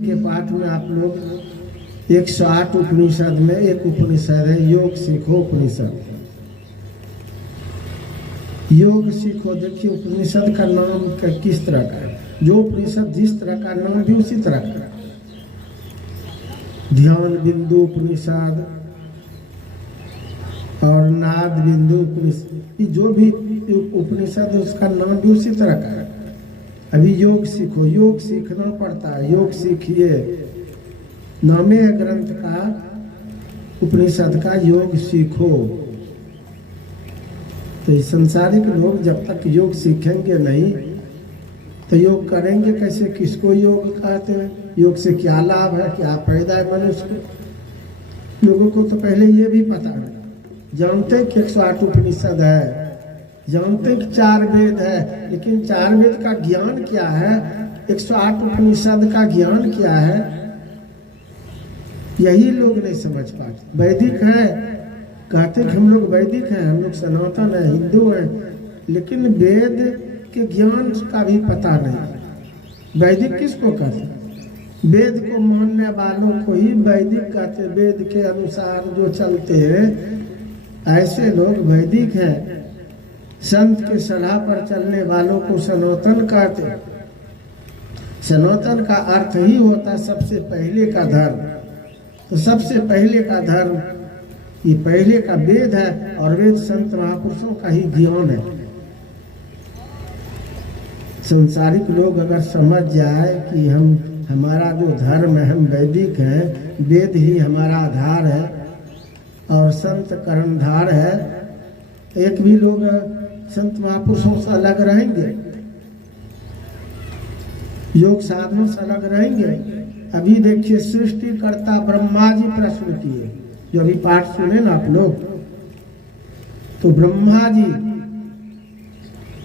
के पाठ में आप लोग 108 उपनिषद में एक उपनिषद है योग सीखो उपनिषद। योग सीखो, देखिए उपनिषद का नाम किस तरह का है। जो उपनिषद जिस तरह का नाम भी उसी तरह का। ध्यान बिंदु उपनिषद और नाद बिंदु उपनिषद, जो भी उपनिषद है उसका नाम भी उसी तरह का है। अभी योग सीखो, योग सीखना पड़ता है, योग सीखिए। नामे है ग्रंथ का, उपनिषद का, योग सीखो। तो संसारिक लोग जब तक योग सीखेंगे नहीं तो योग करेंगे कैसे? किसको योग कहते हैं? योग से क्या लाभ है, क्या फायदा है मनुष्य को? लोगों को तो पहले ये भी पता नहीं। जानते कि 108 उपनिषद है, जानते कि 4 वेद है, लेकिन 4 वेद का ज्ञान क्या है, 108 उपनिषद का ज्ञान क्या है, यही लोग नहीं समझ पाते। वैदिक है, कहते कि हम लोग वैदिक हैं, हम लोग सनातन है, हिंदू हैं, लेकिन वेद के ज्ञान का भी पता नहीं। वैदिक किसको कहते? वेद को मानने वालों को ही वैदिक कहते। वेद के अनुसार जो चलते हैं ऐसे लोग वैदिक हैं। संत के सलाह पर चलने वालों को सनातन कहते। सनातन का अर्थ ही होता सबसे पहले का धर्म। तो सबसे पहले का धर्म ये पहले का वेद है, और वेद संत महापुरुषों का ही ज्ञान है। संसारिक लोग अगर समझ जाए कि हमारा जो धर्म है, हम वैदिक हैं, वेद ही हमारा आधार है और संत कर्णधार है, एक भी लोग संत महापुरुषों से अलग रहेंगे, योग साधनों से अलग रहेंगे। अभी देखिए सृष्टिकर्ता ब्रह्मा जी प्रश्न किए, जो अभी पाठ सुने ना आप लोग, तो ब्रह्मा जी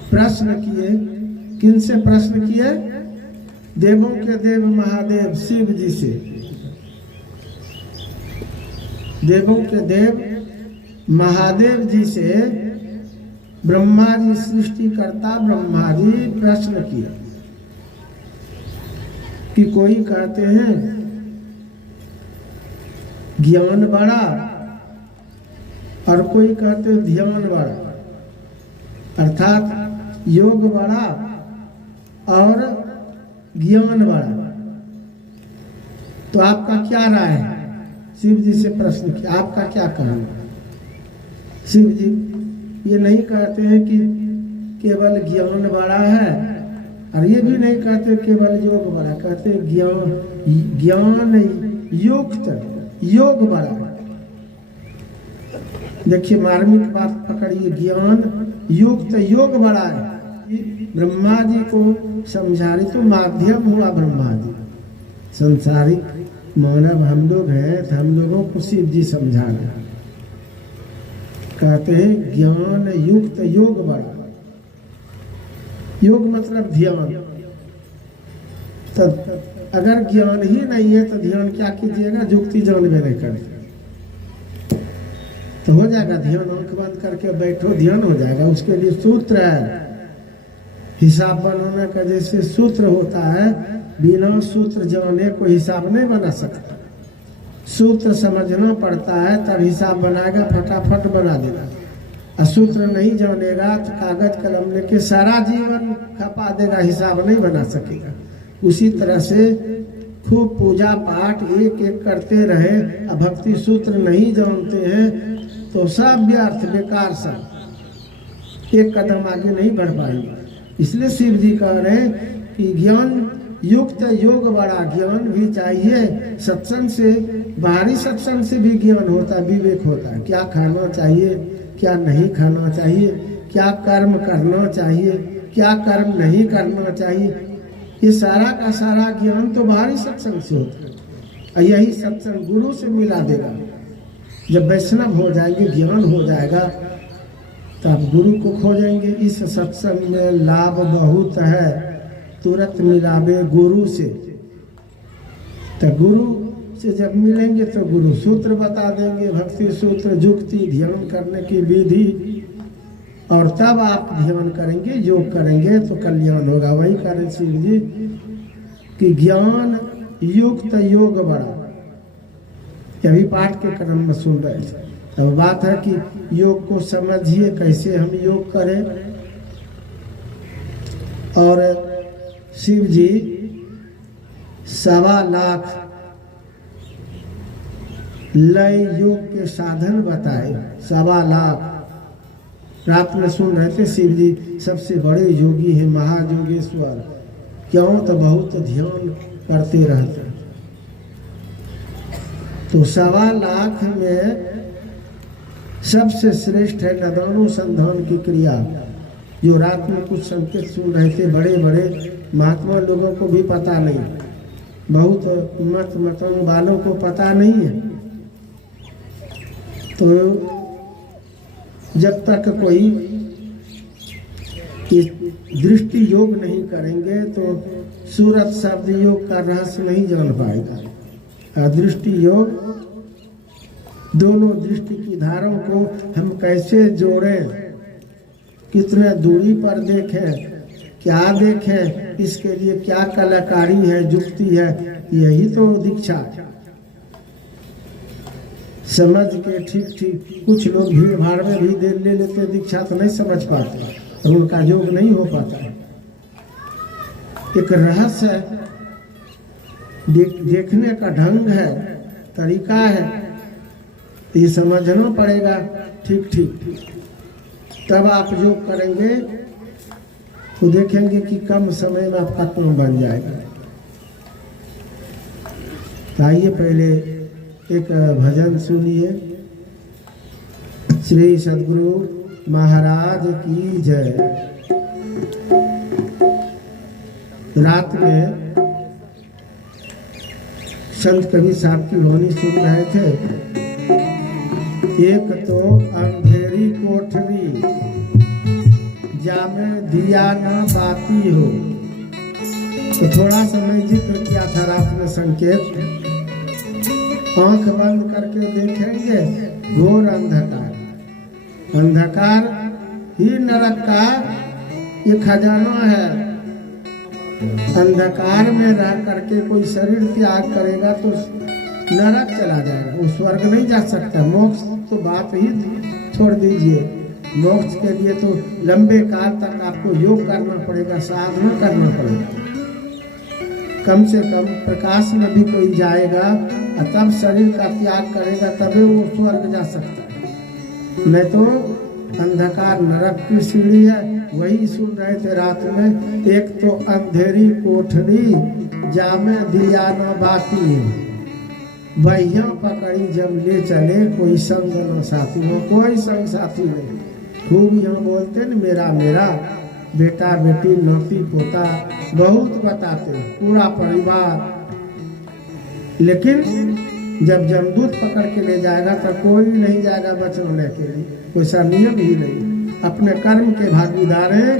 प्रश्न किए। किन से प्रश्न किए? देवों के देव महादेव शिव जी से। देवों के देव महादेव जी से ब्रह्मा जी, सृष्टिकर्ता ब्रह्मा जी प्रश्न किया कि कोई कहते हैं ज्ञान बड़ा और कोई कहते ध्यान बड़ा, अर्थात योग बड़ा और ज्ञान बड़ा। तो आपका क्या राय है? शिव जी से प्रश्न किया, आपका क्या कहना? शिव जी ये नहीं कहते हैं कि केवल ज्ञान बड़ा है, और ये भी नहीं कहते केवल योग बड़ा, कहते ज्ञान युक्त योग बड़ा। देखिए मार्मिक बात पकड़िए, ज्ञान युक्त योग बड़ा है। ब्रह्मा जी को समझा रही, तो माध्यम हुआ ब्रह्मा जी। संसारिक मानव हम लोग हैं, तो हम लोगों को शिव जी समझा रहे, कहते हैं ज्ञान युक्त योग बड़ा। योग मतलब ध्यान। तो अगर ज्ञान ही नहीं है तो ध्यान क्या कीजिएगा? जुक्ति जानबे नहीं करते तो हो जाएगा ध्यान। आंख बंद करके बैठो, ध्यान हो जाएगा। उसके लिए सूत्र है, हिसाब बनाने का जैसे सूत्र होता है, बिना सूत्र जाने को हिसाब नहीं बना सकता। सूत्र समझना पड़ता है, तब हिसाब बनाएगा, फटाफट बना देगा। और सूत्र नहीं जानेगा तो कागज कलम लेके सारा जीवन खपा देगा, हिसाब नहीं बना सकेगा। उसी तरह से खूब पूजा पाठ एक एक करते रहे, अब भक्ति सूत्र नहीं जानते हैं तो सब व्यर्थ, बेकार, सब एक कदम आगे नहीं बढ़ पाएंगे। इसलिए शिव जी कह रहे हैं कि ज्ञान युक्त योग बड़ा। ज्ञान भी चाहिए, सत्संग से, बाहरी सत्संग से भी ज्ञान होता है, विवेक होता है। क्या खाना चाहिए, क्या नहीं खाना चाहिए, क्या कर्म करना चाहिए, क्या कर्म नहीं करना चाहिए, ये सारा का सारा ज्ञान तो बाहरी सत्संग से होता है। और यही सत्संग गुरु से मिला देगा। जब वैष्णव हो जाएंगे, ज्ञान हो जाएगा, तो आप गुरु को खोजेंगे। इस सत्संग में लाभ बहुत है, तुरंत मिलावे गुरु से। तो गुरु से जब मिलेंगे तो गुरु सूत्र बता देंगे, भक्ति सूत्र, जुक्ति, ध्यान करने की विधि, और तब आप ध्यान करेंगे, योग करेंगे तो कल्याण होगा। वही कारण शिव जी कि ज्ञान युक्त योग बड़ा। अभी पाठ के क्रम में सुन रहे थे। अब बात है कि योग को समझिए, कैसे हम योग करें। और शिव जी 1.25 लाख लय योग के साधन बताए। 1.25 लाख रात में सुन रहे थे। शिव जी सबसे बड़े योगी हैं, महायोगेश्वर। क्यों? तो बहुत ध्यान करते रहते। तो 1.25 लाख में सबसे श्रेष्ठ है नदानुसंधान की क्रिया, जो रात में कुछ संकेत सुन रहे थे। बड़े बड़े महात्मा लोगों को भी पता नहीं, बहुत मतन वालों को पता नहीं है। तो जब तक कोई दृष्टि योग नहीं करेंगे तो सूरत शब्द योग का रहस्य नहीं जान पाएगा। दृष्टि योग, दोनों दृष्टि की धारों को हम कैसे जोड़ें, कितने दूरी पर देखें, क्या देखें, इसके लिए क्या कलाकारी है, जुक्ति है, यही तो दीक्षा। समझ के ठीक ठीक कुछ लोग भीड़ भाड़ में भी ले लेते दीक्षा, तो नहीं समझ पाते, तो उनका योग नहीं हो पाता। एक रहस्य है, देखने का ढंग है, तरीका है, ये समझना पड़ेगा ठीक ठीक। तब आप योग करेंगे तो देखेंगे कि कम समय में आपका काम बन जाएगा। आइए पहले एक भजन सुनिए। श्री सद्गुरु महाराज की जय। रात में संत कबीर साहब की वाणी सुन रहे थे। एक तो अंधेरी कोठरी, जामे दिया न बाती हो। तो थोड़ा सा मैं जिक्र किया था रात में संकेत। आंख बंद करके देखेंगे घोर अंधकार। अंधकार ही नरक का ये खजाना है। अंधकार में रह करके कोई शरीर त्याग करेगा तो नरक चला जाएगा, वो स्वर्ग नहीं जा सकता। मोक्ष तो बात ही छोड़ दीजिए। मोक्ष के लिए तो लंबे काल तक आपको योग करना पड़ेगा, साधना करना पड़ेगा। कम से कम प्रकाश में भी कोई जाएगा और तब शरीर का त्याग करेगा, तभी वो स्वर्ग जा सकता है। नहीं तो अंधकार नरक की सीढ़ी है। वही सुन रहे थे रात में। एक तो अंधेरी कोठरी, जामे दिया न बाती। वहिया पकड़ी जब ले चले, कोई संग न साथी हो। कोई संग साथी नहीं। खूब यहाँ बोलते न मेरा मेरा, बेटा बेटी नाती पोता बहुत बताते, पूरा परिवार। लेकिन जब जमदूत पकड़ के ले जाएगा तो कोई नहीं जाएगा बचाने के लिए, कोई सा नियम ही नहीं। अपने कर्म के भागीदार हैं।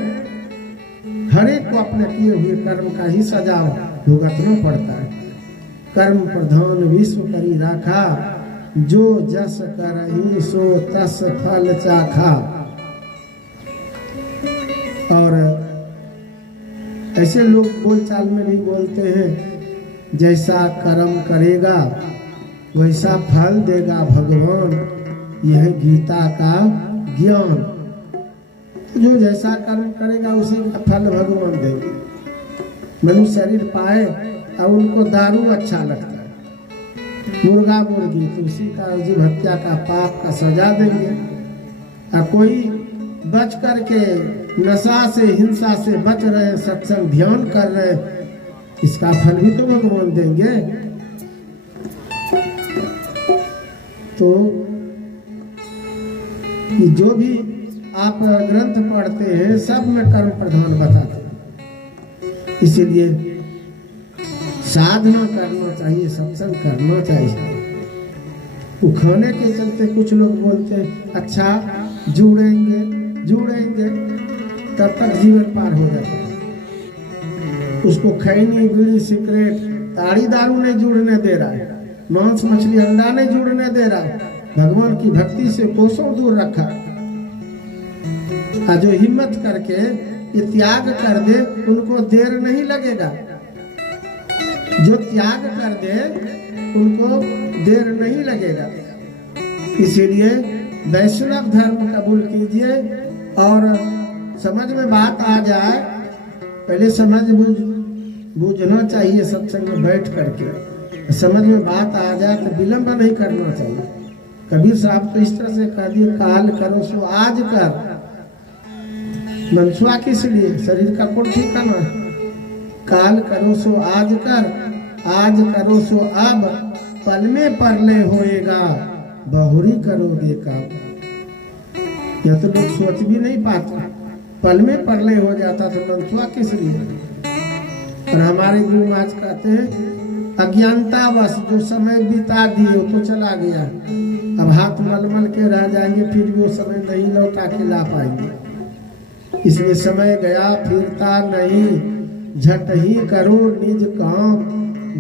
हर एक को अपने किए हुए कर्म का ही सजा भुगतना पड़ता है। कर्म प्रधान विश्व करी राखा, जो जस करही सो तस फल चाखा। और ऐसे लोग बोलचाल में भी बोलते हैं, जैसा कर्म करेगा वैसा फल देगा भगवान। यह गीता का ज्ञान। जो जैसा कर्म करेगा उसी का फल भगवान देंगे। मनुष्य शरीर पाए और उनको दारू अच्छा लगता है, मुर्गा मुर्गी, तो उसी का जीव हत्या का पाप का सजा देंगे। और कोई बच करके नशा से हिंसा से बच रहे, सत्संग ध्यान कर रहे, इसका फल भी तो भगवान देंगे। तो जो भी आप ग्रंथ पढ़ते हैं सब में कर्म प्रधान बताते हैं। इसीलिए साधना करना चाहिए, सत्संग करना चाहिए। वो खाने के चलते कुछ लोग बोलते हैं अच्छा जुड़ेंगे जुड़ेंगे, तब तक जीवन पार हो जाता है। उसको खैनी बीड़ी सिगरेट ताड़ी दारू नहीं जुड़ने दे रहा है, मांस मछली अंडा नहीं जुड़ने दे रहा है। भगवान की भक्ति से कोसों दूर रखा। और जो हिम्मत करके ये त्याग कर दे, उनको देर नहीं लगेगा। जो त्याग कर दे उनको देर नहीं लगेगा। इसीलिए वैष्णव धर्म कबूल कीजिए और समझ में बात आ जाए, पहले समझ बूझना चाहिए सत्संग में बैठ करके, समझ में बात आ जाए तो विलंब नहीं करना चाहिए। कबीर साहब तो इस तरह से कह दिए, काल करो सो आज कर। मनसुआ किस लिए? शरीर का कौन ठिकाना है? काल करो सो आज कर, आज करो सो अब, पल में परले होएगा, बहुरी करोगे कब। यह तो लोग सोच भी नहीं पाते, पल में परले हो जाता तो मनसुआ किस लिए? और हमारे गुरु आज कहते हैं अज्ञानता बस जो समय बिता दिए तो चला गया, अब हाथ मलमल के रह जाएंगे, फिर वो समय नहीं लौटा के ला पाएंगे। इसलिए समय गया फिरता नहीं, झट ही करो निज काम,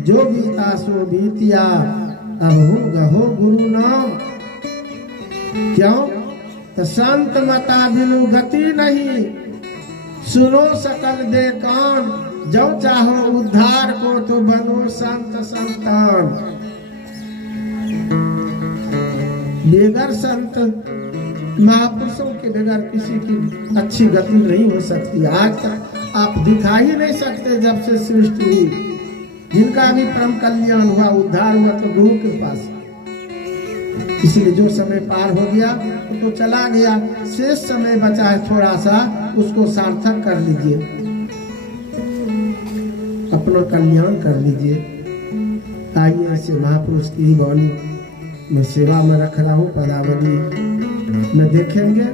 जो बीता सो बीतिया, अब हो गहो गुरु नाम। क्यों? तो संत मता बिनु गति नहीं, सुनो सकल दे कान, जो चाहो उद्धार को तो बनो संत संतान। बेगर संत महापुरुषों के बगैर किसी की अच्छी गति नहीं हो सकती। आज तक आप दिखा ही नहीं सकते जब से सृष्टि हुई, जिनका भी परम कल्याण हुआ, उद्धार हुआ तो गुरु के पास। इसलिए जो समय पार हो गया तो चला गया, शेष समय बचा है थोड़ा सा, उसको सार्थक कर लीजिए, अपना कल्याण कर लीजिए। आइए ऐसे महापुरुष की ही वाणी मैं सेवा में रख रहा हूँ, पदावली में देखेंगे,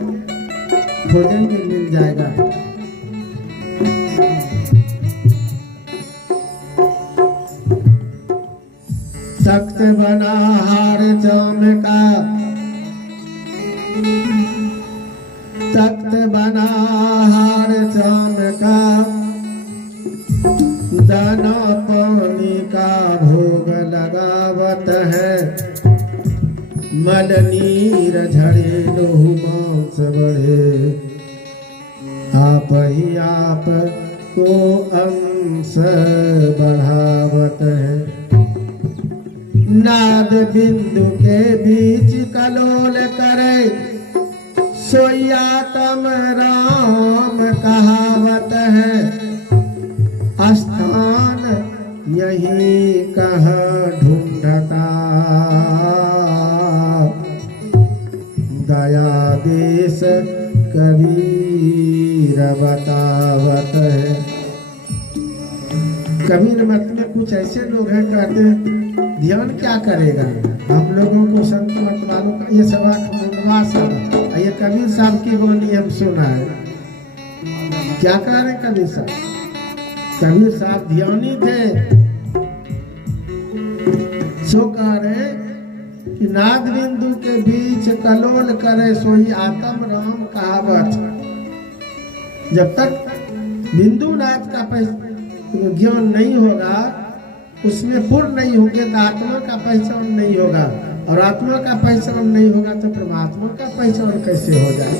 खोजेंगे, मिल जाएगा। तख्त बना हार जाम का, तख्त बना हार जाम का, दाना पानी का भोग लगावत है, मल नीर झड़े लोहू मांस बढ़े, आप ही आप को अंश बढ़ावत है। नाद बिंदु के बीच कलोल करे, सोया तम राम कहावत है, स्थान यही कह ढूंढता, दया देश कबीर बतावत है। कबीर मत में कुछ ऐसे लोग हैं कहते हैं ध्यान क्या करेगा, हम लोगों को संत मत वालों का ये सवा सब, ये कबीर साहब की बोली हम सुना है। क्या कह रहे कबीर साहब? कबीर साहब ध्यानी थे, सो कह रहे कि नाद बिंदु के बीच कलोल करे, सोई आत्म राम कहावत। जब तक बिंदु नाद का ज्ञान नहीं होगा, उसमें पूर्ण नहीं होंगे तो आत्मा का पहचान नहीं होगा, और आत्मा का पहचान नहीं होगा तो परमात्मा का पहचान कैसे हो जाए।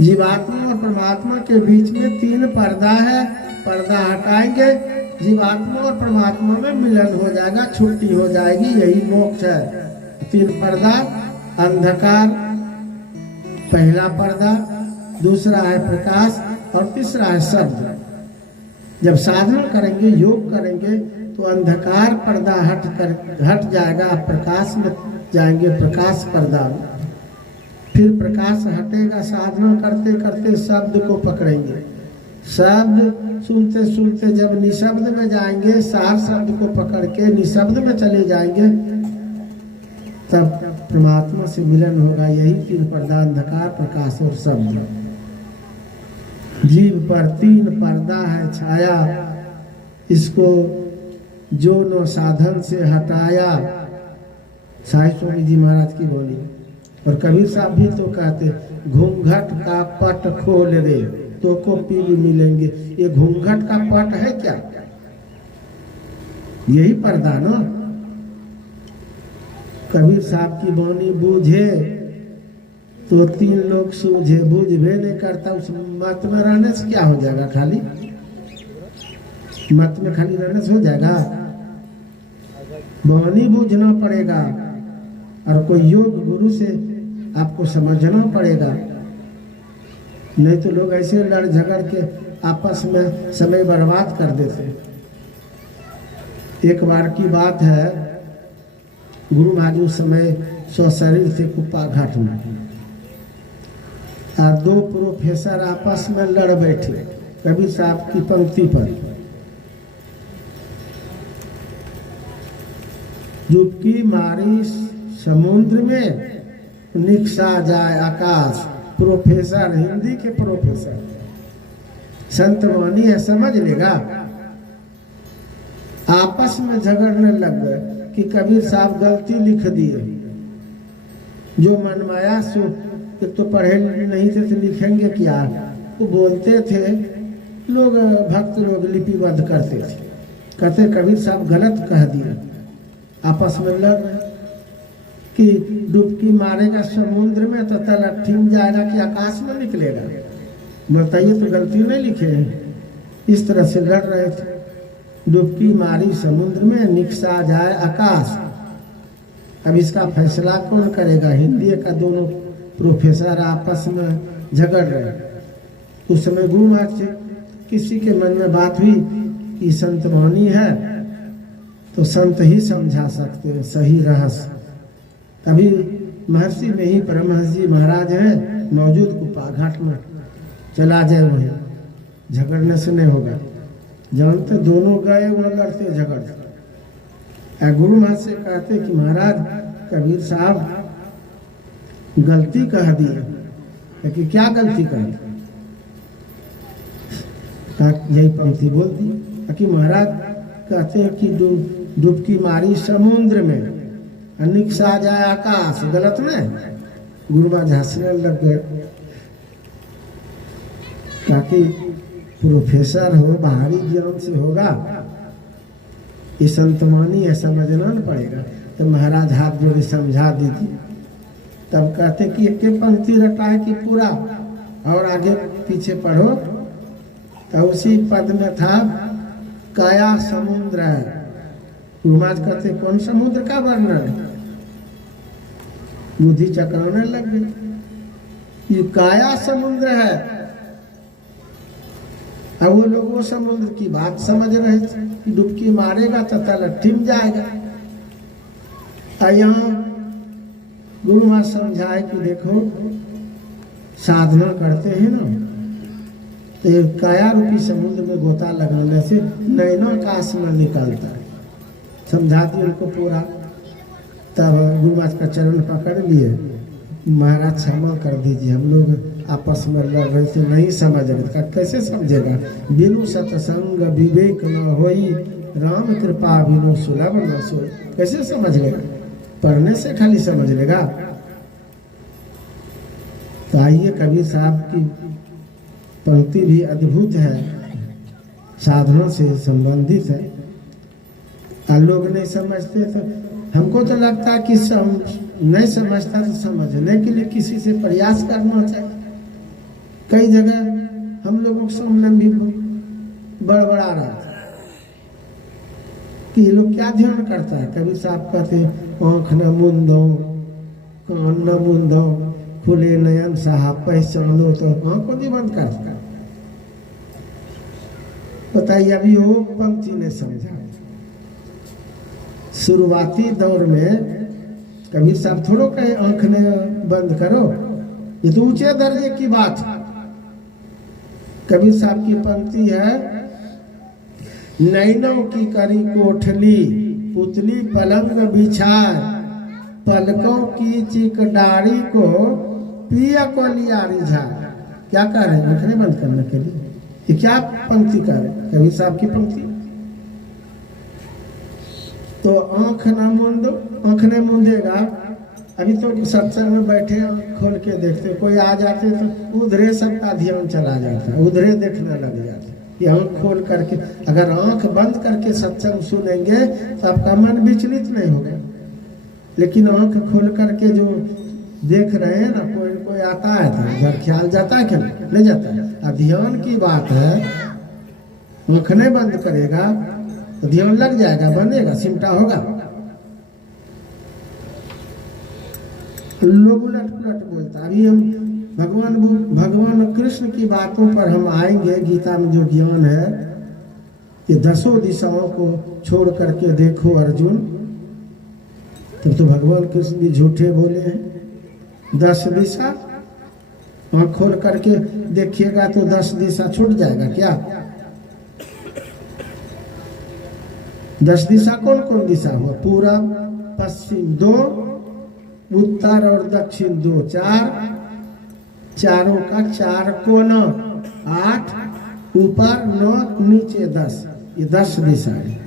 जीवात्मा और परमात्मा के बीच में 3 पर्दा है, पर्दा हटाएंगे जीवात्मा और परमात्मा में मिलन हो जाएगा, छुट्टी हो जाएगी, यही मोक्ष है। 3 पर्दा, अंधकार पहला पर्दा, दूसरा है प्रकाश और तीसरा है शब्द। जब साधना करेंगे, योग करेंगे तो अंधकार पर्दा हट जाएगा, आप प्रकाश में जाएंगे, प्रकाश पर्दा। फिर प्रकाश हटेगा, साधना करते करते शब्द को पकड़ेंगे, शब्द सुनते सुनते जब निशब्द में जाएंगे, सार शब्द को पकड़ के निशब्द में चले जाएंगे, तब परमात्मा से मिलन होगा। यही 3 पर्दा, अंधकार, प्रकाश और शब्द। जीव पर 3 पर्दा है छाया, इसको जो नो साधन से हटाया। साई स्वामी जी महाराज की बोली। और कबीर साहब भी तो कहते, घूंघट का पट खोल रे तो को पीली मिलेंगे। ये घूंघट का पट है क्या? यही पर्दा ना। कबीर साहब की वाणी बूझे तो 3 लोग सूझे, बूझ भी नहीं करता, उस मत में रहने से क्या हो जाएगा? खाली मत में खाली रहने से हो जाएगा, वाणी बूझना पड़ेगा और कोई योग गुरु से आपको समझना पड़ेगा। नहीं तो लोग ऐसे लड़ झगड़ के आपस में समय बर्बाद कर देते। एक बार की बात है, गुरु महाराज उस समय सशरीर से कुप्पा घाट में और दो प्रोफेसर आपस में लड़ बैठे कबीर साहब की पंक्ति पर। डुबकी मारी समुद्र में, निकसा जाए आकाश। प्रोफेसर, हिंदी के प्रोफेसर, संत वाणी है, समझ लेगा। आपस में झगड़ने लग गए कि कबीर साहब गलती लिख दिए, जो मनमाया सो। एक तो पढ़े नहीं थे तो लिखेंगे क्या, वो बोलते थे। लोग भक्त लोग लिपिबद्ध करते थे, कहते कबीर साहब गलत कह दिए। आपस में लड़ रहे कि डुबकी मारेगा समुद्र में तो तलट्ठी में जाएगा कि आकाश में निकलेगा। बताइए, तो गलती नहीं लिखे हैं। इस तरह से लड़ रहे थे। डुबकी मारी समुद्र में, निकसा जाए आकाश। अब इसका फैसला कौन करेगा? हिंदी का दोनों प्रोफेसर आपस में झगड़ रहे। उस समय गुरु महाराज से किसी के मन में बात हुई कि संत वाणी है तो संत ही समझा सकते हैं सही रहस्य। अभी महर्षि में ही परमहंस जी महाराज हैं मौजूद, कुप्पा घाट में। चला जाए वहीं, झगड़ने से नहीं होगा। जानते दोनों गए वहां लड़ते झगड़ते। गुरु महाराज से कहते कि महाराज कबीर साहब गलती कह दी है। कि क्या गलती कह दी? यही पंक्ति बोल दी कि महाराज कहते हैं कि डुबकी मारी समुद्र में, निकसा जाए आकाश। गलत में गुरु महाराज हंसने लग गए। ताकि प्रोफेसर हो, बाहरी ज्ञान से होगा, ये संतवानी है, समझना न पड़ेगा। तो महाराज हाथ जोड़े समझा दीजिए। तब कहते कि एक पंक्ति रटा है कि पूरा और आगे पीछे पढ़ो। तो उसी पद में था काया समुद्र है। महाराज कहते कौन समुद्र का वर्णन? बुद्धि चकराने लग गई। ये काया समुद्र है। अब वो लोग वो समुद्र की बात समझ रहे थे कि डुबकी मारेगा तो तलट्ठी में जाएगा। यहाँ गुरु महाराज समझाए कि देखो, साधना करते हैं ना, तो काया रूपी समुद्र में गोता लगाने से नैना काश में निकलता है। समझा दिए उनको पूरा। तब गुरु महाराज का चरण पकड़ लिए। महाराज क्षमा कर दीजिए, हम लोग आपस में लड़ रहे थे, नहीं समझ रहे थे। कैसे समझेगा? बिनु सत्संग विवेक न होई, राम कृपा बिनु सुलभ न सोई। कैसे समझ लेगा? पढ़ने से खाली समझ लेगा? तो आइए, कबीर साहब की पंक्ति भी अद्भुत है, साधना से संबंधित है। और लोग नहीं समझते तो हमको तो लगता है कि नहीं समझता तो समझने के लिए किसी से प्रयास करना चाहिए। कई जगह हम लोगों के सामने भी बड़बड़ा रहा था कि ये लोग क्या ध्यान करता है। कबीर साहब कहते आँख न मूंदो, कान न मूंदो, खुले नयन साहब पहचानो, तो आँख को नहीं बंद करता। बताइए, अभी वो पंक्ति ने समझा। शुरुआती दौर में कबीर साहब थोड़ो कहे आंख ने बंद करो, ये तो ऊंचे दर्जे की बात है। कबीर साहब की पंक्ति है, नैनों की करी कोठली, पुतली पलंग बिछाए, पलकों की चिकडारी को पिया को लिया रिझाए। क्या कह रहे हैं? आंखें बंद करने के लिए। ये क्या पंक्ति कर रहे हैं? कबीर साहब की पंक्ति। तो आंख ना मूंदो, आंख नहीं मूंदेगा। अभी तो सत्संग में बैठे खोल के देखते, कोई आ जाते तो उधरे सबका ध्यान चला जाता है, उधरे देखने लग जाते। ये आंख खोल करके, अगर आंख बंद करके सत्संग सुनेंगे तो आपका मन विचलित नहीं होगा। लेकिन आंख खोल करके जो देख रहे हैं ना, कोई कोई आता है तो घर ख्याल जाता है कि नहीं जाता है। ध्यान की बात है आँख नहीं बंद करेगा तो ध्यान लग जाएगा, बनेगा, सिमटा होगा। लोग उलट पुलट बोलता। अभी हम भगवान कृष्ण की बातों पर हम आएंगे। गीता में जो ज्ञान है कि 10 दिशाओं को छोड़ करके देखो अर्जुन, तब तो भगवान कृष्ण भी झूठे बोले हैं। 10 दिशा आँख खोल करके देखिएगा तो 10 दिशा छूट जाएगा क्या? 10 दिशा कौन कौन दिशा हुआ? पूरब, पश्चिम 2, उत्तर और दक्षिण 2, 4, चारों का 4 कोना, 8, ऊपर 9, नीचे 10, ये 10 दिशा है।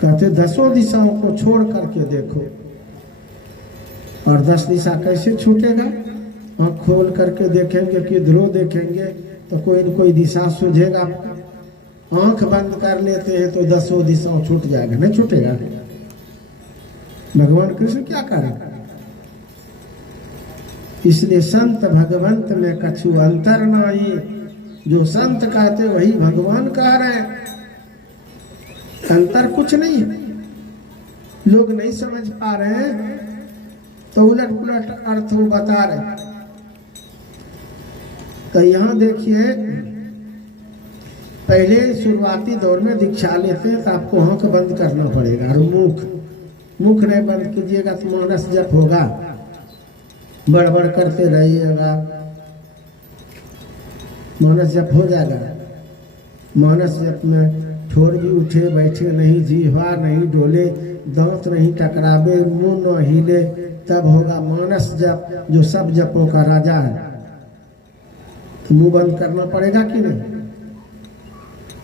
कहते 10 दिशाओं को छोड़ करके देखो। और 10 दिशा कैसे छूटेगा? आँख खोल करके देखेंगे, किधरों देखेंगे तो कोई न कोई दिशा सूझेगा। आँख बंद कर लेते हैं तो 10 दिशाओं छूट जाएगा, नहीं छूटेगा। भगवान कृष्ण क्या करें? इसलिए संत भगवंत में कछु अंतर नहीं। जो संत कहते वही भगवान कह रहे हैं, अंतर कुछ नहीं है। लोग नहीं समझ पा रहे हैं तो उलट पुलट अर्थ वो बता रहे। तो यहाँ देखिए, पहले शुरुआती दौर में दीक्षा लेते हैं तो आपको आँख बंद करना पड़ेगा और मुख नहीं बंद कीजिएगा तो मानस जप होगा, बड़बड़ करते रहिएगा, मानस जप हो जाएगा। मानस जप में ठोर भी उठे बैठे नहीं, जीवा नहीं डोले, दांत नहीं टकरावे, मुंह न हिले, तब होगा मानस जप, जो सब जपों का राजा है। तो मुंह बंद करना पड़ेगा कि नहीं?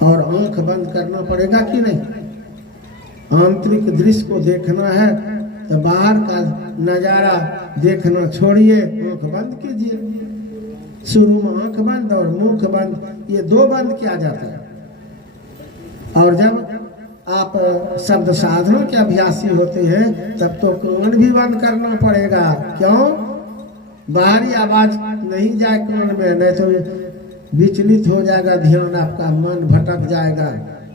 और आंख बंद करना पड़ेगा कि नहीं? आंतरिक दृश्य को देखना है तो बाहर का नजारा देखना छोड़िए, आंख बंद कीजिए। शुरू में आंख बंद और मुख बंद, ये 2 बंद किया जाता है। और जब आप शब्द साधनों के अभ्यासी होते हैं तब तो कान भी बंद करना पड़ेगा। क्यों? बाहरी आवाज नहीं जाए कान में, नहीं तो विचलित हो जाएगा ध्यान, आपका मन भटक जाएगा।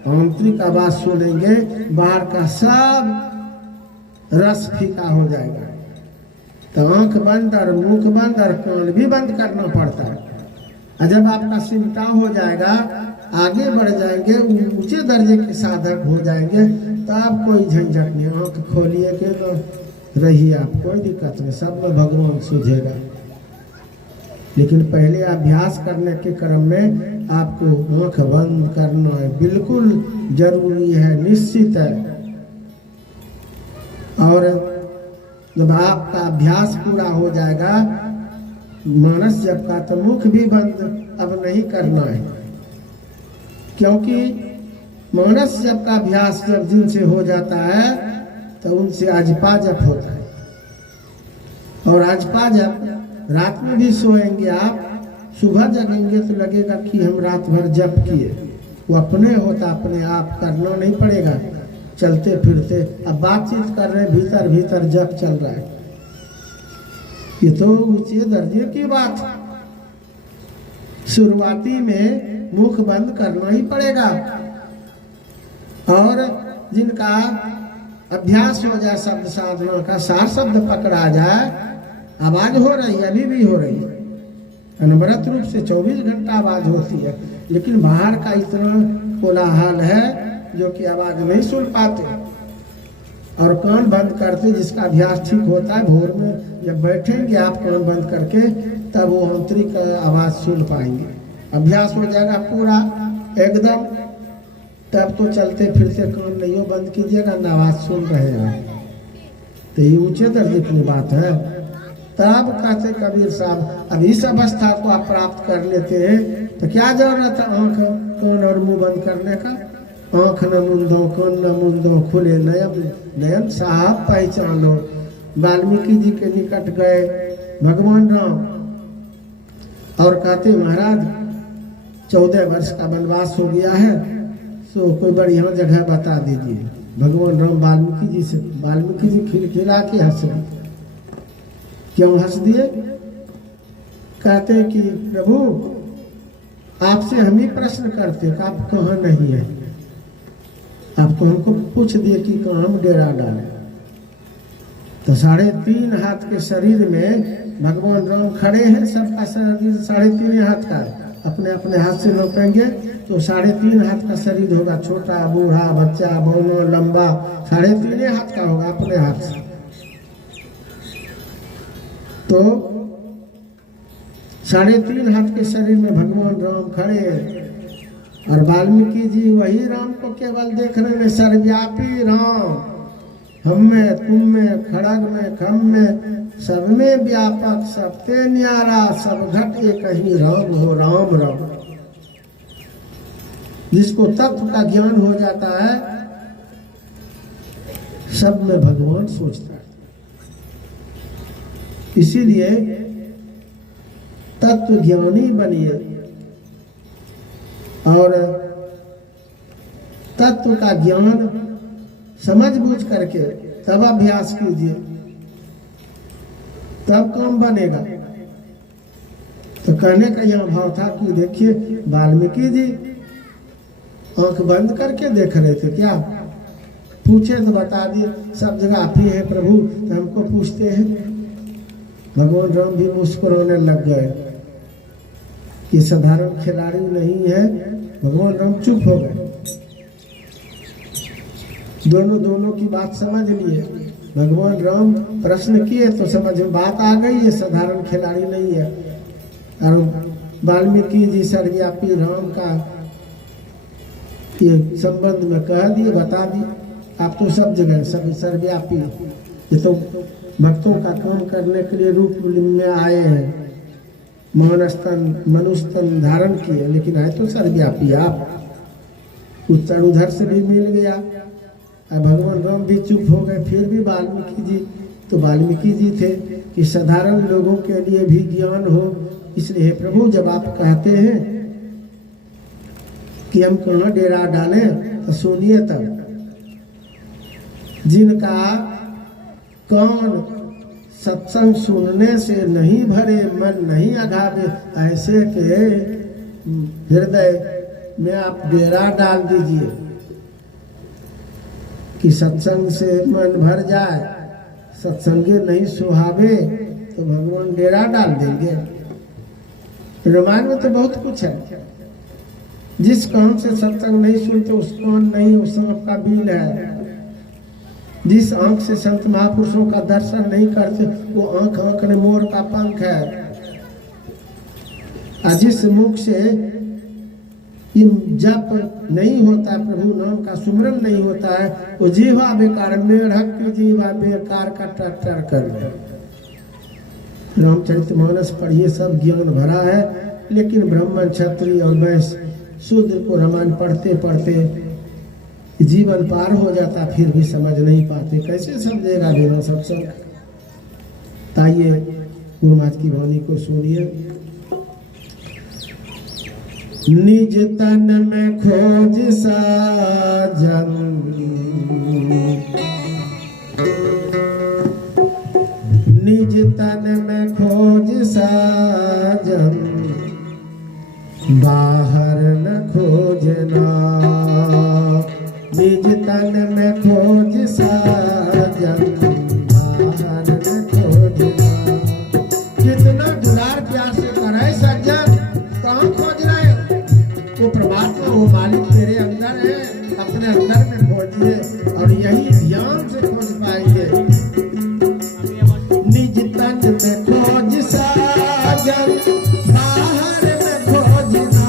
आंतरिक आवाज सुनेंगे, बाहर का सब रस फीका हो जाएगा। तो आंख बंद और मुख बंद और कान भी बंद करना पड़ता है। और जब आपका सिमटा हो जाएगा, आगे बढ़ जाएंगे, ऊंचे दर्जे के साधक हो जाएंगे, तो आप कोई झंझट नहीं। आंख खोलिए के तो रहिए, आप कोई दिक्कत नहीं, सब में भगवान सूझेगा। लेकिन पहले अभ्यास करने के क्रम में आपको आंख बंद करना है, बिल्कुल जरूरी है, निश्चित है। और जब आपका अभ्यास पूरा हो जाएगा मानस जप का, तो मुख भी बंद अब नहीं करना है। क्योंकि मानस जप का अभ्यास जब जिनसे हो जाता है तो उनसे अजपा जप होता है। और अजपा जप रात में भी सोएंगे आप, सुबह जगेंगे तो लगेगा कि हम रात भर जप किए। वो अपने होता, अपने आप करना नहीं पड़ेगा। चलते फिरते अब बातचीत कर रहे, भीतर भीतर जप चल रहा है, ये तो ऊंचे दर्जे की बात है। शुरुआती में मुख बंद करना ही पड़ेगा। और जिनका अभ्यास हो जाए शब्द साधना का, 4 शब्द पकड़ा जाए, आवाज हो रही है, अभी भी हो रही है, अनवरत रूप से 24 घंटा आवाज होती है। लेकिन बाहर का इतना कोलाहल है जो कि आवाज नहीं सुन पाते। और कान बंद करते, जिसका अभ्यास ठीक होता है, भोर में जब बैठेंगे आप कान बंद करके, तब वो आंतरिक आवाज सुन पाएंगे। अभ्यास हो जाएगा पूरा एकदम, तब तो चलते फिरते कान नहीं बंद कीजिएगा, न आवाज सुन रहे हैं। तो ये ऊंचे दर्जे की बात है। तब कहते कबीर साहब, अब इस अवस्था को आप प्राप्त कर लेते हैं तो क्या जरूरत है आंख, कान और मुंह बंद करने का? आंख न मुंदो, कान न मुंदो, खुले नयन नयन साहब पहचानो। वाल्मीकि जी के निकट गए भगवान राम और कहते महाराज 14 वर्ष का वनवास हो गया है, तो कोई बढ़िया जगह बता दीजिए। भगवान राम वाल्मीकि जी खिलखिला के हंस रहे। क्यों हंस दिए? कहते कि प्रभु आपसे हम ही प्रश्न करते कि आप कहाँ नहीं है। आप तो हमको पूछ दिए कि कहाँ हम डेरा डालें। तो 3.5 हाथ के शरीर में भगवान राम खड़े हैं। सबका शरीर 3.5 हाथ का, अपने अपने हाथ से नापेंगे तो 3.5 हाथ का शरीर होगा। छोटा, बूढ़ा, बच्चा, बौना, लंबा 3.5 हाथ का होगा अपने हाथ से। तो 3.5 हाथ के शरीर में भगवान राम खड़े हैं। और वाल्मीकि जी वही राम को केवल देख रहे हैं, सर्वव्यापी राम, हम में, तुम में, खड़ग में, खम में, सब में व्यापक, सबते न्यारा, सब घट एक ही राम हो, राम राम। जिसको तत्व का ज्ञान हो जाता है, सब में भगवान सोचता है। इसीलिए तत्व ज्ञानी बनिए और तत्व का ज्ञान समझ बूझ करके तब अभ्यास कीजिए, तब काम बनेगा। तो कहने का यह भाव था कि देखिए वाल्मीकि जी आंख बंद करके देख रहे थे। क्या पूछे तो बता दिए, सब जगह आप ही है प्रभु, तो हमको पूछते हैं। भगवान राम भी मुस्कुराने लग गए कि साधारण खिलाड़ी नहीं है। भगवान राम चुप हो गए। दोनों की बात समझ लिए। भगवान राम प्रश्न किए तो समझ में बात आ गई, ये साधारण खिलाड़ी नहीं है। और वाल्मीकि जी सर्वव्यापी राम का ये संबंध में कह दिए, बता दिए। आप तो सब जगह सब सर्वव्यापी, ये तो भक्तों का काम करने के लिए रूप में आए हैं, मनुष्यतन धारण किए, लेकिन है तो सर्वव्यापी। आप उत्तर उधर से भी मिल गया। भगवान राम भी चुप हो गए। फिर भी वाल्मीकि जी तो वाल्मीकि जी थे कि साधारण लोगों के लिए भी ज्ञान हो। इसलिए हे प्रभु, जब आप कहते हैं कि हम कहाँ डेरा डालें तो सुनिए। तब जिनका कान सत्संग सुनने से नहीं भरे, मन नहीं अघावे, ऐसे के हृदय में आप डेरा डाल दीजिए कि सत्संग से मन भर जाए, सत्संगे नहीं सुहावे तो भगवान डेरा डाल देंगे। रामायण में तो बहुत कुछ है। जिस कान से सत्संग नहीं सुनते उस कान नहीं, उस सांप का बिल है। जिस आंख से संत महापुरुषों का दर्शन नहीं करते वो आंख आंख में मोर का पंख है। और जिस मुख से जप नहीं होता, प्रभु नाम का सुमरन नहीं होता है, वो जीवा बेकार, मेढक की जीवा बेकार का टट्टर कर दे। रामचरितमानस पढ़िए, सब ज्ञान भरा है। लेकिन ब्राह्मण, क्षत्रिय और वैश्य, शूद्र को रामायण पढ़ते पढ़ते जीवन पार हो जाता, फिर भी समझ नहीं पाते। कैसे समझेगा बिना सत्संग? ताइए गुरु महाराज की वाणी को सुनिए। निज तन में खोज साजन, निज तन में खोज साजन, बाहर न खोजना। निज तन में खोज साजन, बाहर न खोजना। जितना दुलार प्यार से करे सज्जन, कहाँ खोज रहे? वो परमात्मा, वो मालिक तेरे अंदर है, अपने अंदर में खोजिए और यही ध्यान से खोज पाएंगे। निज तन में खोज साजन, बाहर में खोजना।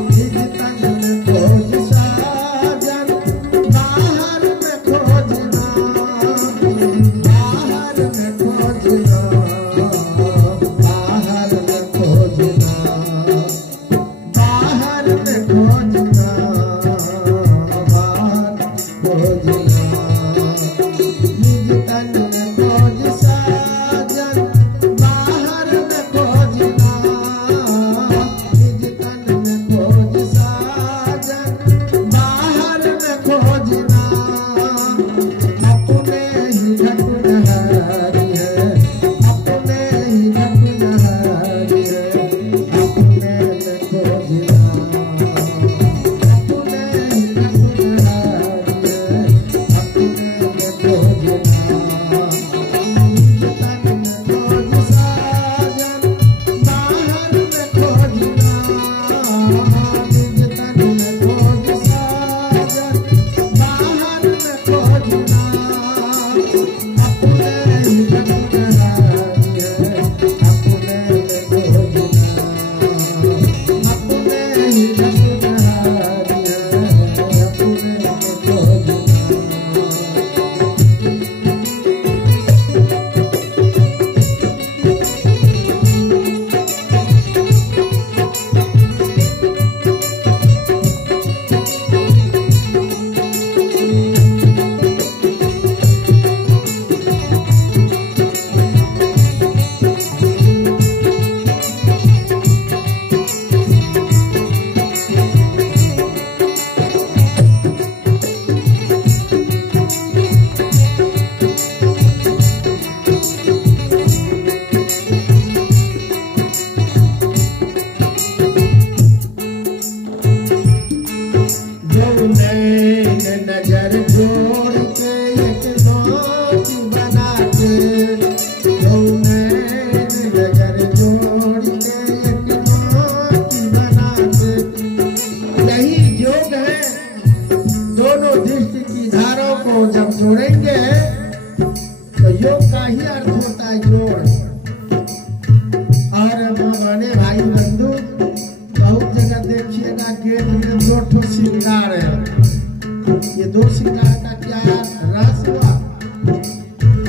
निज तन में खोज साजन, बाहर में खोजना। बाहर में खोजना, बाहर में खोजना। बाहर में खोजना, बाहर खोजना। नैन नजर जोड़ के एक नौकी बना के, दो नैन नजर जोड़ के एक नौकी बना के। यही योग है, दोनों दृष्टि की धारों को जब जोड़ेंगे तो योग का ही अर्थ होता है जोड़। और माने भाई बंधु, बहुत जगह देखिएगा गेट में दो ठो श्रृंगार है। ये दो श्रृंगार का क्या रहस्य हुआ?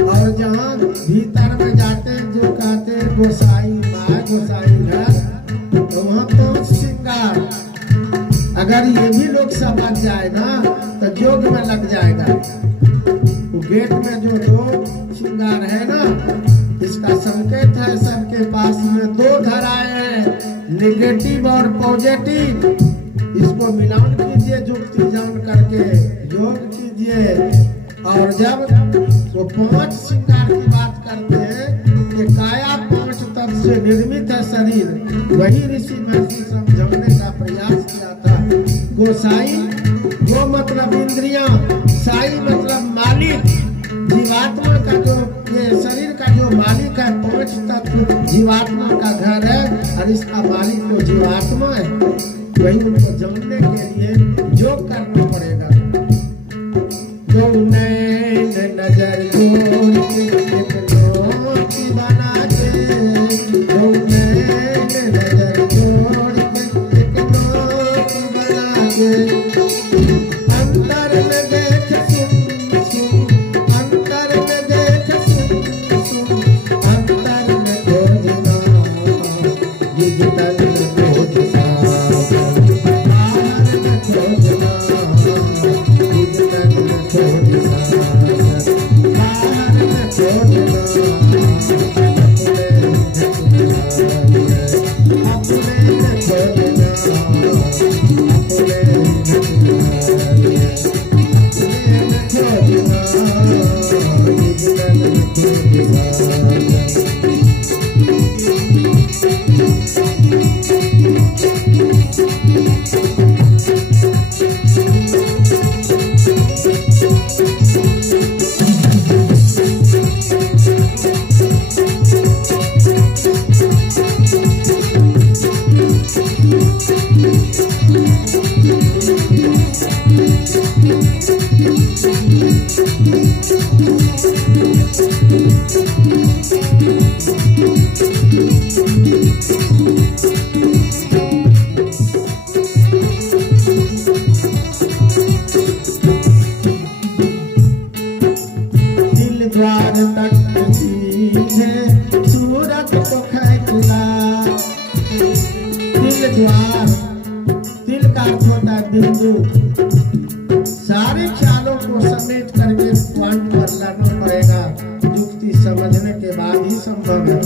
और जहाँ भीतर में जाते हैं जो कहते हैं गोसाई माँ गोसाई घर, तो वहाँ तो श्रृंगार। अगर ये भी लोग समझ जाए ना तो योग में लग जाएगा। वो गेट में जो दो श्रृंगार है ना, इसका संकेत है सबके पास में दो धाराएं हैं, नेगेटिव और पॉजिटिव। इसको मिलान कीजिए जुक्ति जान करके योग कीजिए। और जब वो पांच श्रृंगार की बात करते हैं कि काया पांच तत्व से निर्मित है शरीर, वही ऋषि महर्षि समझाने का प्रयास किया था। गोसाई, गो मतलब इंद्रियां, साई मतलब मालिक। जीवात्मा का जो ये शरीर का जो मालिक है, पांच तत्व जीवात्मा का घर है और इसका मालिक जो जीवात्मा है, वही उनको जानने के लिए योग करना पड़ेगा। जो नैन नजर जोड़ के एक नौकी बना के, जो नैन नजर जोड़ के एक नौकी बना के। अंतर में देख सुन सुन, अंतर में देख सुन सुन, अंतर में खोजना डिजिटल में खोजना, बाहर में खोजना डिजिटल में खोजना, बाहर में खोजना अपने में खोजना, द्वार तक सीधे सूरत को खैचला। दिल द्वार, दिल का अर्थ होता है बिंदु। सारे ख्यालों को समेट करके पॉइंट पर लाना पड़ेगा, युक्ति समझने के बाद ही संभव है।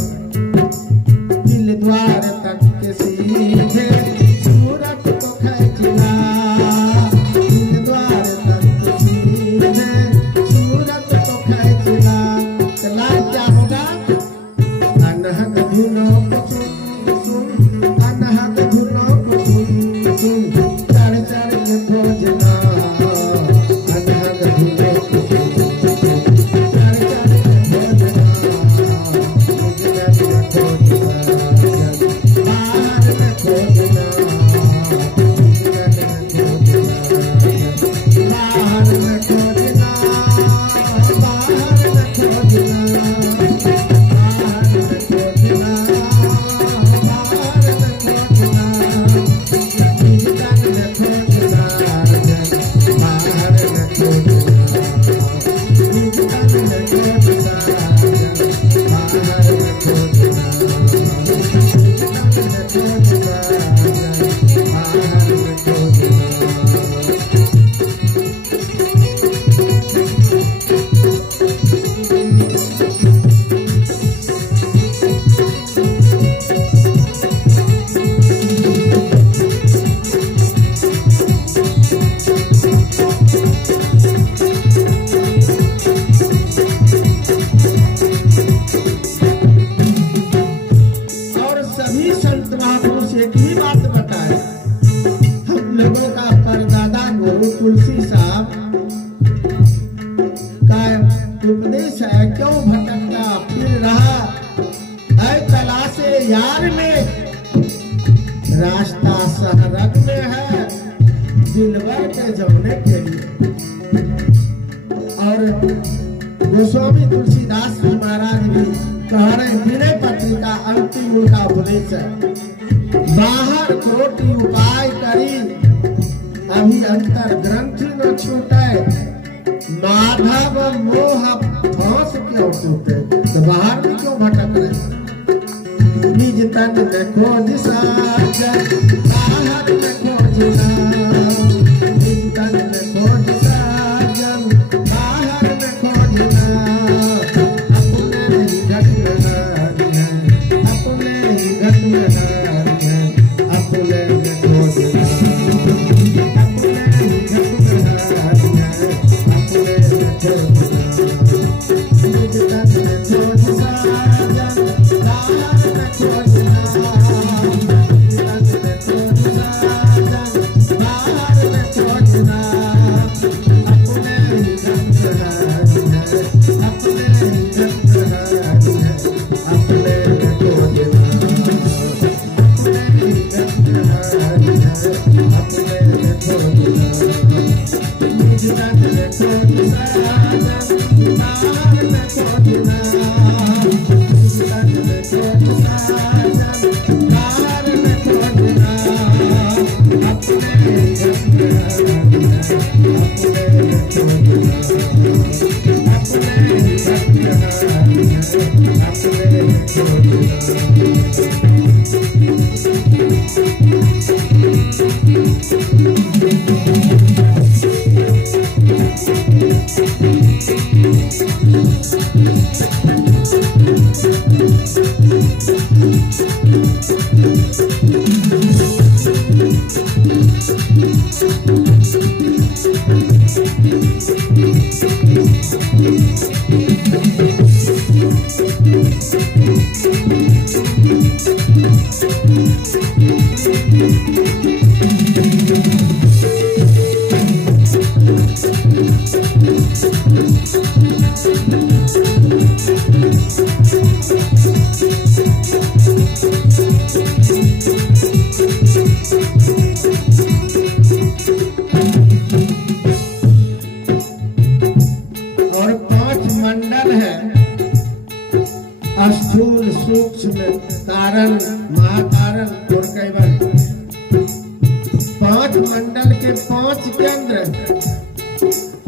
दिल द्वार तक के सीधे सूरत को खैचला, दिल द्वार तक के सीधे सूरत को खैचला। चला क्या होगा? अनहद धुनों को सुन सुन, अनहद धुनों को सुन सुन, चढ़ चढ़ के खोजना, अनहद धुनों को सुन सुन, चढ़ चढ़ के खोजना, डिजिटल में खोजना, बाहर में खोजना, डिजिटल में खोजना, बाहर में खोजना, बाहर में खोजना। तुलसी साहब का उपदेश है, क्यों भटकता फिर रहा ऐ तलाशे यार में, रास्ता शहरक में है दिलबर के जमने के लिए। और गोस्वामी तुलसीदास जी महाराज भी कह रहे विनय पत्रिका अंतिम उनका उपदेश है, बाहर कोटि उपाय करी अभी अंतर ग्रंथ न छूटे, माधव मोह फांस क्यों टूटे। तो बाहर भी क्यों भटक रहे, निज तन में खोज साजन बाहर में खोजना, निज तन में खोज साजन बाहर में खोजना, अपने ही घट में नारी है, अपने ही घट में नारी है, अपने में खोजना, अपने ही घट में नारी है, अपने में खोजना, निज तन में खोज साजन बाहर में खोजना, निज तन में खोज साजन बाहर में खोजना, अपने ही घट में नारी है, अपने ही घट में नारी है, अपने में खोजना, अपने ही घट में नारी है, अपने में खोजना, निज तन में खोज साजन बाहर में खोजना, निज तन में खोज साजन बाहर में खोजना, अपने ही घट में नारी है, अपने में खोजना, अपने ही घट में नारी है, अपने में और 5 मंडल है, स्थूल सूक्ष्म कारण महाकारण और कैवल। 5 मंडल के 5 केंद्र,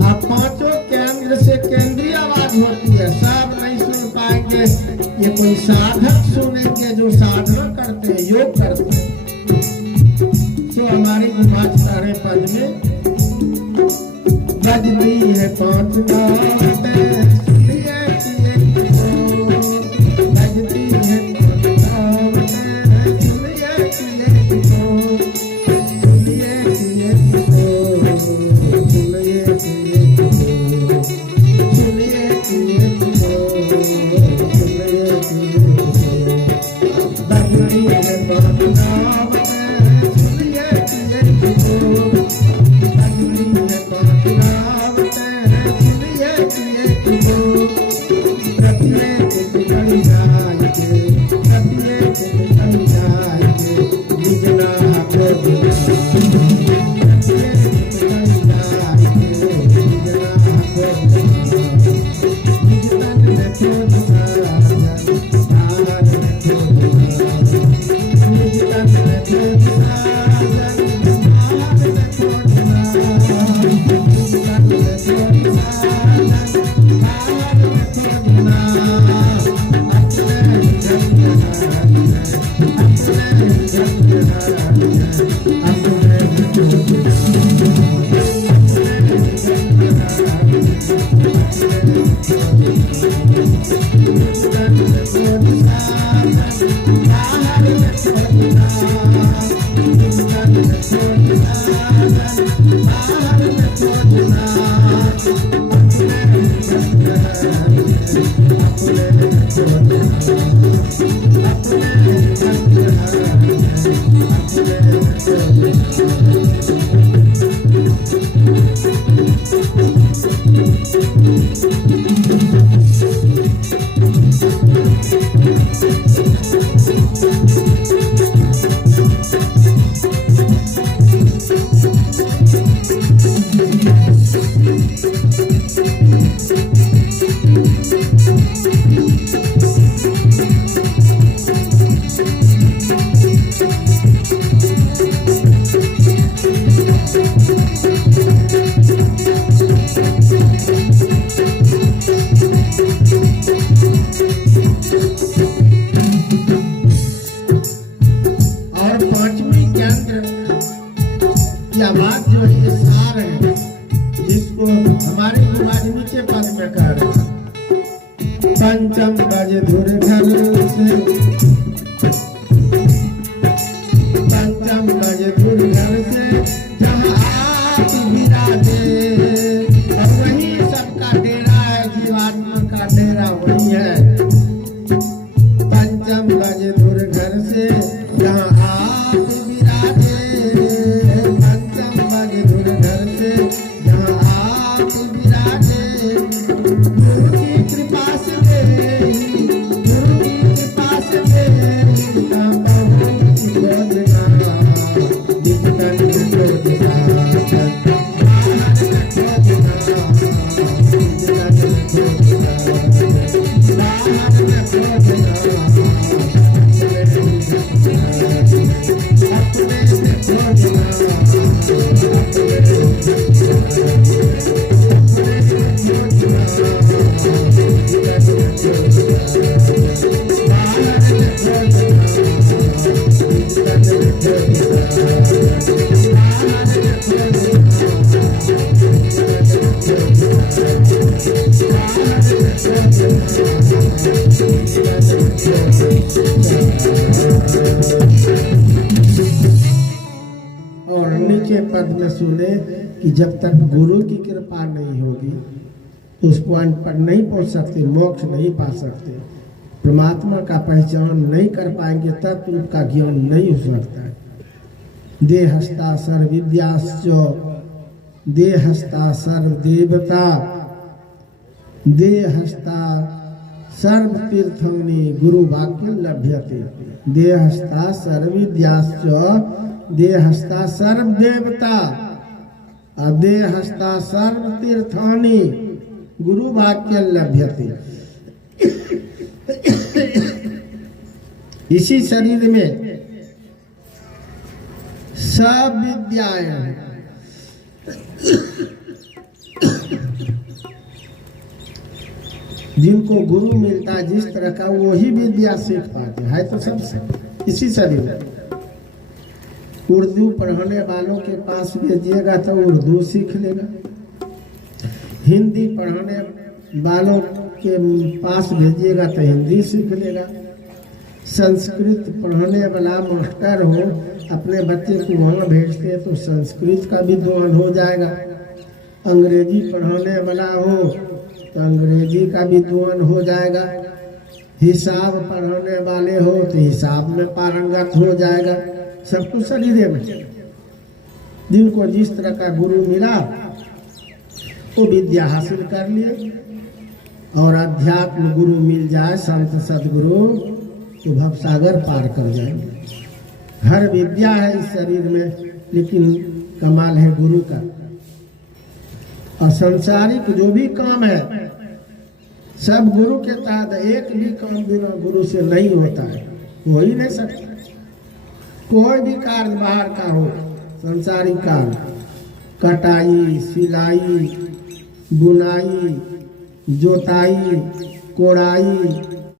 अब 5 केंद्र से केंद्रीय आवाज होती है, सब नहीं सुन पाएंगे, ये कोई साधक सुनेंगे जो साधना करते हैं, योग करते हैं। तो हमारी गुफा सारे पद में बजती है 5 बातें, सुनिए कि एक बजती है 5 बातें, सुनिए कि एक सुनिए कि एक सुनिए कि एक सुनिए कि एक सुनिए कि बजती है 5 बातें, सुनिए कि एक बजती है 5 बातें, सुनिए कि हमारे गुरुवारी नीचे पद में कह रहे पंचम बजे धुर घर से, पंचम बजे धुर घर से जहाँ आप विराजे, और वही सबका डेरा है, जीवात्मा का डेरा वही है। पंचम बजे धुर घर से जहाँ आप विराजे, पंचम बजे धुर घर से जहाँ आप विराजे। गुरु की कृपा से मेरी, गुरु की कृपा से मेरी और नीचे पद में सुने कि जब तक गुरु की कृपा नहीं होगी तो उस पॉइंट पर नहीं पहुंच सकते, मोक्ष नहीं पा सकते, परमात्मा का पहचान नहीं कर पाएंगे, तत्व का ज्ञान नहीं हो सकता है। देहस्ता सर्व विद्याश्च, देहस्ता सर्व देवता, देहस्ता सर्व तीर्थमनि गुरु वाक्य लभ्यते। देहस्ता सर्व विद्याश्च, देहस्ता सर्व देवता, देहस्ता सर्व तीर्थानि गुरु वाक्य लभ्यते। इसी शरीर में सब विद्याएं हैं। जिनको गुरु मिलता है जिस तरह का वही विद्या सीख पाते है तो सबसे इसी शरीर में। उर्दू पढ़ने वालों के पास भेजिएगा तो उर्दू सीख लेगा, हिंदी पढ़ने वालों के पास भेजिएगा तो हिंदी सीख लेगा, संस्कृत पढ़ने वाला मास्टर हो अपने बच्चे को वहाँ भेजते हैं तो संस्कृत का विद्वान हो जाएगा, अंग्रेजी पढ़ाने वाला हो तो अंग्रेजी का विद्वान हो जाएगा, हिसाब पढ़ाने वाले हो तो हिसाब में पारंगत हो जाएगा। सब कुछ शरीर में जिनको जिस तरह का गुरु मिला वो विद्या हासिल कर लिए, और अध्यात्म गुरु मिल जाए संत सदगुरु तो भवसागर पार कर जाएंगे। हर विद्या है इस शरीर में, लेकिन कमाल है गुरु का। और संसारिक जो भी काम है सब गुरु के तहत, एक भी काम बिना गुरु से नहीं होता है, हो ही नहीं सकता। कोई भी कार्य बाहर का हो, संसारिक कार्य, कटाई, सिलाई, बुनाई, जोताई, कोड़ाई,